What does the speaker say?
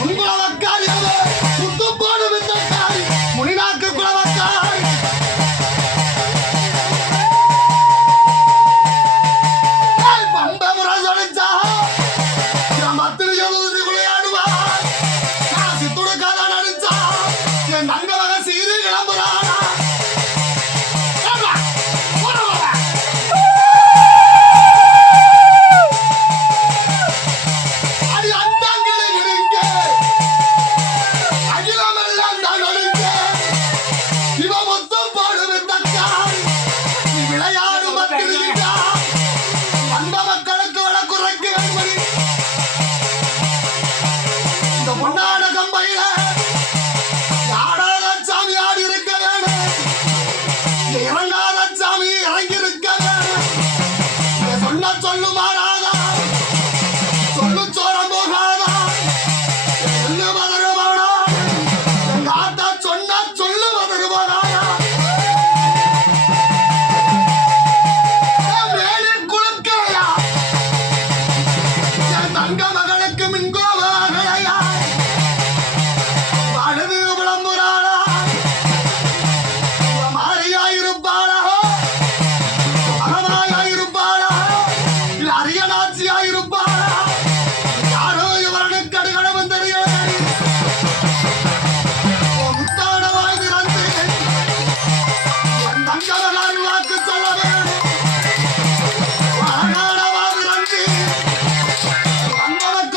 Vambora, 아, 아, 원하는 আমাকে জ্বালা